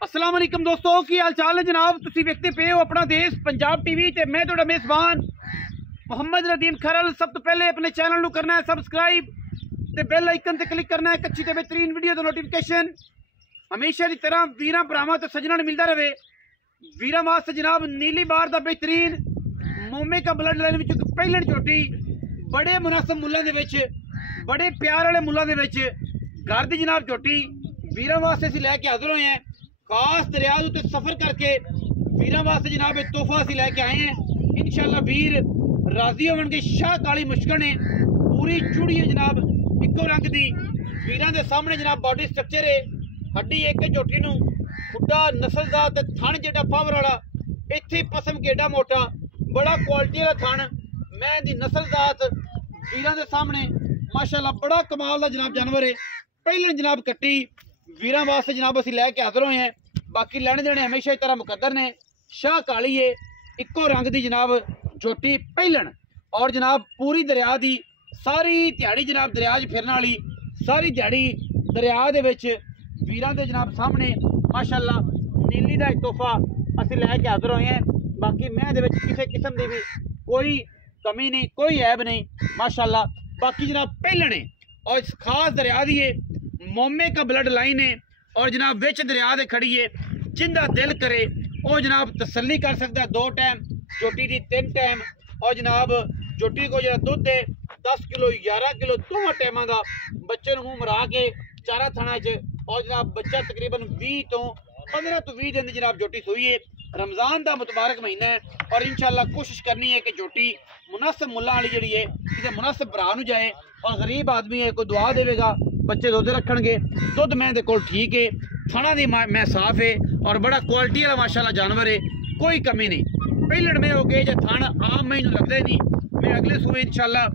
अस्सलाम वालेकुम दोस्तों, की हाल चाल है जनाब। तुसी वेखते पे हो अपना देश पंजाब टीवी ते मैं तुहाडा मेज़बान मोहम्मद रदीम खरल। सब तो पहले अपने चैनल नू करना है सबसक्राइब ते बेल आइकन ते क्लिक करना है एक अच्छी ते बेहतरीन वीडियो दा नोटिफिकेशन हमेशा की तरह वीरां भरावां ते सज्जनां नूं मिलदा रहे। वीरां वास्ते जनाब नीली बार दा बेहतरीन मोमे का ब्लड लाइन विच पहले झोटी बड़े मुनासिब मुल्लां दे विच बड़े प्यार वाले मुल्लां दे विच घर दी जनाब झोटी वीरां वास्ते असीं लैके हाज़र होए हैं। खास दरिया उत्ते सफर करके वीरां वास्ते जनाब एक तोहफा असीं लैके आए हैं। इंशाअल्लाह वीर राजी होवणगे। शाह काली मुश्कन है, पूरी चूड़ी है जनाब इक्को रंग दी। वीरां दे सामने जनाब बॉडी स्ट्रक्चर है, हड्डी एक झोटी नूं खुड्डा नस्लदार ते थण जेड़ा पावर वाला, इत्थे पसम केडा मोटा, बड़ा क्वालिटी वाला थण। मैं दी नस्लदात वीरां दे सामने माशाअल्लाह बड़ा कमाल दा जनाब जानवर है। पहले जनाब कट्टी वीरां वास्ते जनाब असीं लैके हाज़र होए हैं। बाकी लैने देने हमेशा ही तरह मुकद्दर ने। शाह काली है इक्को रंग दी जनाब झोटी पहलन, और जनाब पूरी दरिया दी सारी दिहाड़ी जनाब दरिया च फिरन वाली, सारी दिहाड़ी दरिया दे विच वीरां दे जनाब सामने माशाअल्लाह नीली दा एक तोहफा असीं लैके हाज़र होए हैं। बाकी मैं दे विच किसी किस्म दी भी कोई कमी नहीं, कोई ऐब नहीं माशाअल्लाह। बाकी जनाब पहलन है और इस खास दरिया दी है, मोमे का ब्लड लाइन है और जनाब विच दरिया दे खड़ी है। जिंदा दिल करे वो जनाब तसल्ली कर सकता है। 2 टाइम झोटी दी 3 टाइम, और जनाब झोटी को जो दुध है 10 किलो 11 किलो दोवां टाइमां दा बच्चे नूं मूँह मरा के चारा थाना च, और जनाब बच्चा तकरीबन 20 तो 15 तो 20 दिन दी जनाब झोटी सोई है। रमज़ान का मुतबारक महीना है और इंशाअल्लाह कोशिश करनी है कि झोटी मुनासिब मुल्लां वाली जी है किसी मुनासिब भरा नूं जाए, और गरीब आदमी है कोई दुआ देगा, बच्चे दुध रखणगे। दुध मैं दे कोल ठीक है, थाना दी मैं साफ है और बड़ा क्वालिटी वाला माशाअल्लाह जानवर है, कोई कमी नहीं। पहलड़ में हो गए जो थान आम मैं लगते नहीं, मैं अगले सूबे इंशाअल्लाह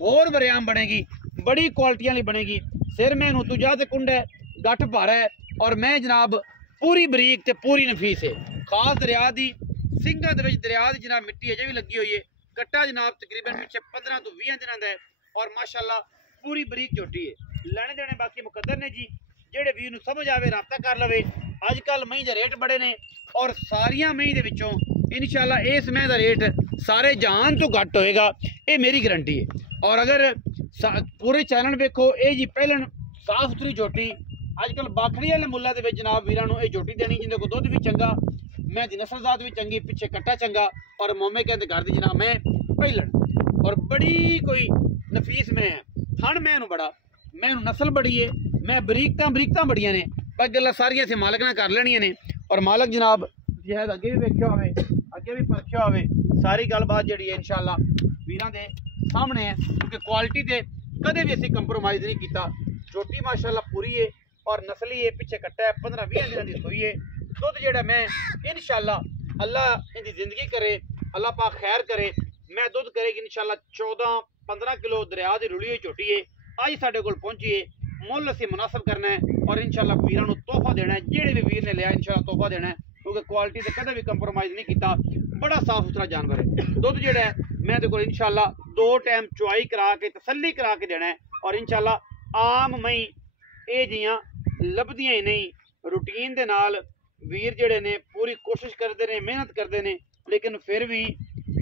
होर वरियाम बनेगी, बड़ी क्वालिटी वाली बनेगी। सिर मैं तुजा ते कुंड है, गठ भारा है, और मैं जनाब पूरी बरीक ते पूरी नफीस है। खास दरिया दी सिंघां दे विच दरिया दी जनाब मिट्टी अजे भी लगी हुई है। कट्टा जनाब तकरीबन पिछे 15 तो 20 दिनों का है, और माशाअल्लाह पूरी बरीक झोटी है। लैने देने बाकी मुकद्दर ने जी, जेड़े वीर नूं समझ आवे रब्ता कर लवे। अजकल मई दे रेट बड़े ने, और सारियां मई दे विचों इंशाअल्लाह इस मई दा रेट सारे जहान तो घट होएगा, ये मेरी गारंटी है। और अगर पूरे चैनल वेखो, ये जी पहलन साफ सुथरी झोटी अजकल बाखड़ी वाले मुल्लां दे विच जनाब वीरां नूं ये झोटी देनी, जिंदे को दुध भी चंगा, मैं दी नस्लजात भी चंगी, पिछे कट्टा चंगा, और मोमे कहते घर दी जनाब मैं पहलन, और बड़ी कोई नफीस मैं है। थण मैं बड़ा, मैं नस्ल बड़ी है, मैं बरीकतां बड़ियां ने, पर गल्लां सारियां इत्थे मालक ने कर लेनियां ने। और मालक जनाब शायद अगे भी वेख्या होवे, अगे भी परखिया होवे, सारी गलबात जिहड़ी है इंशाअल्लाह वीरां दे सामने है, क्योंकि क्वालिटी ते कदे भी असीं कंप्रोमाइज़ नहीं कीता। झोटी माशाअल्लाह पूरी है और नस्ली है, पिछे कट्टा है, 15-20 दिनों की सोई है। दुध जेड़ा मैं इंशाअल्लाह अल्लाह इनकी जिंदगी करे, अल्लाह पाक खैर करे, मैं दुध करेगी इंशाअल्लाह 14-15 किलो दरिया की रुली हुई झोटी है। अज साडे कोल पहुंची है, मुल असीं मुनासिब करना है, और इंशाअल्लाह वीरां नूं तोहफा देना है। जेड़े भी वीर ने लिया इंशाअल्लाह तोहफा देना है, क्योंकि क्वालिटी से कदे भी कंप्रोमाइज़ नहीं किया। बड़ा साफ सुथरा जानवर है। दुध जेड़ा है मैं दे कोल इंशाअल्लाह 2 टाइम चुआई करा के तसल्ली करा के देना है, और इंशाअल्लाह आम मई ये जियां लभदियां ही नहीं। रूटीन दे नाल वीर जेड़े ने पूरी कोशिश करते हैं, मेहनत करते हैं, लेकिन फिर भी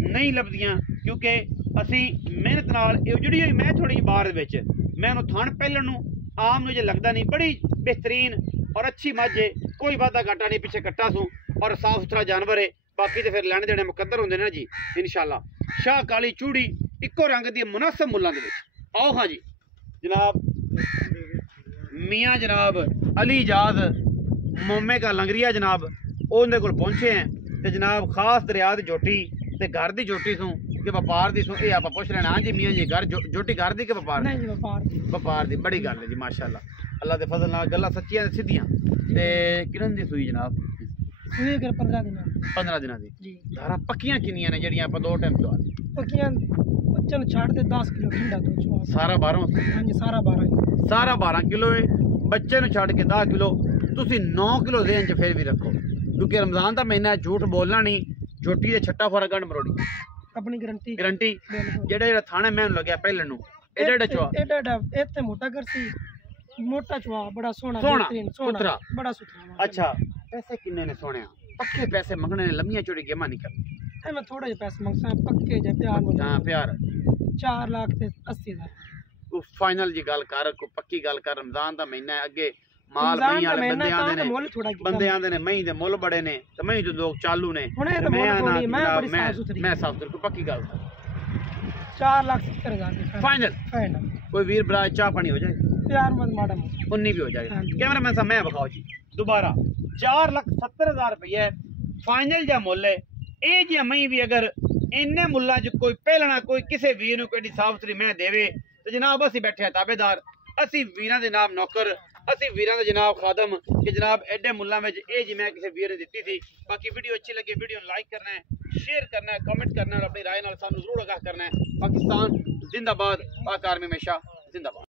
नहीं लभदियां, क्योंकि असी मेहनत नाल उजड़ी हुई मैं थोड़ी बार विच मैं थण पहलन नूं आम नूं जे लगता नहीं। बड़ी बेहतरीन और अच्छी मझ है, कोई वादा घाटा नहीं, पिछे कट्टा सूं और साफ सुथरा जानवर है। बाकी तो फिर लैने देने मुकद्दर होंदे ना जी इंशाअल्लाह। शाह काली चूड़ी इक्को रंग दी मुनासिब मुल्लां दे विच। आओ हाँ जी जनाब, मियाँ जनाब अली इजाज मोमे का लंगरिया जनाब उन्हें कोल पहुंचे हैं, तो जनाब खास दरिया दी झोटी ते घर दी झोटी सूं कि व्यापार दी सूं, ये आप पुछ लेना। हाँ जी मियाँ जी, घर झोटी घर दी कि व्यापार दी? नहीं व्यापार दी। बड़ी गल है जी माशाअल्लाह, अल्लाह दे फजल नाल गल्लां सच्चियां सीधियां। ते किरण दी सूई जनाब? सूई कर 15 दिनां दी जी। धारा पक्कियां किन्नियां ने जेड़ियां आप 2 टाइम चवा? पक्कियां बच्चन छाड़ दे 10 किलो ठंडा दूध चवा। सारा 12? हाँ जी सारा 12 किलो है, बच्चे नूं छाड़ के 10 किलो। तुसीं 9 किलो देन च फिर भी रखो, क्योंकि रमज़ान का महीना है, झूठ बोलना नहीं। झोटी दे छट्टा फौरा गंढ मरोड़ी अपनी गारंटी जेड़ा थाना मैं लग्या पहले नूं एडा चवा एते मोटा करसी, मोटा चवा बड़ा सोहना बड़ा सुथरा। अच्छा पैसे किन्ने ने सोने पक्के पैसे मंगने ने, लम्मियां चौड़ी गेमां नहीं करनी। मैं थोड़े जे पैसे मंगसा पक्के जे प्यार हो हाँ प्यार 4,80,000 को फाइनल जी गल कर, को पक्की गल कर। रमजान दा महीना है, अगे माल रमजान मई दा वाले महीना बंदे आंदे तां ने, मुੱਲ थोੜਾ ਕੀਤਾ बंदे आंदे ने मई दे मुੱਲ बड़े ने ते मई दे लोग चालू ने। ਹੁਣੇ ਤੇ ਮੁੱਲ ਥੋੜੀ ਮੈਂ ਬੜੀ ਸਾਫ ਸੁਥਰੀ मैं साफ सुथरी, को पक्की गल 4,70,000 ਦੀ फाइनल। फाइनल कोई वीर भरा चाह पानी हो जाए, प्यार मत माड़ा मोटा 19 भी हो जाएगा। हाँ जी। कैमरा मैन साहब मैं बखाओ जी दोबारा 4,70,000 रुपये फाइनल जा मुੱਲ है। ਇਹ ਜਿਹਾ ਮਈ ਵੀ ਅਗਰ ਇੰਨੇ ਮੁੱਲਾਂ 'ਚ ਕੋਈ ਪਹਿਲਣਾ ਕੋਈ ਕਿਸੇ ਵੀਰ ਨੂੰ ਕੋਈ ਸਾਫ ਸੁਥਰੀ ਮੈਂ ਦੇਵੇ ਤੇ ਜਨਾਬ ਅਸੀਂ ਬੈਠੇ ਆ ਤਾਬੇਦਾਰ, ਅਸੀਂ ਵੀਰਾਂ ਦੇ ਨਾਮ ਨੌਕਰ, ਅਸੀਂ ਵੀਰਾਂ ਦੇ ਜਨਾਬ ਖਾਦਮ ਕਿ ਜਨਾਬ ਐਡੇ ਮੁੱਲਾਂ ਵਿੱਚ ਇਹ ਜੀ ਮੈਂ ਕਿਸੇ ਵੀਰ ਨੇ ਦਿੱਤੀ ਸੀ। ਬਾਕੀ ਵੀਡੀਓ ਅੱਛੀ ਲੱਗੇ ਵੀਡੀਓ ਨੂੰ ਲਾਈਕ ਕਰਨਾ ਹੈ, शेयर करना है, कमेंट करना है और अपनी राय नाल सानू जरूर आगाह करना है। पाकिस्तान जिंदाबाद, पाक आर्मी हमेशा जिंदाबाद।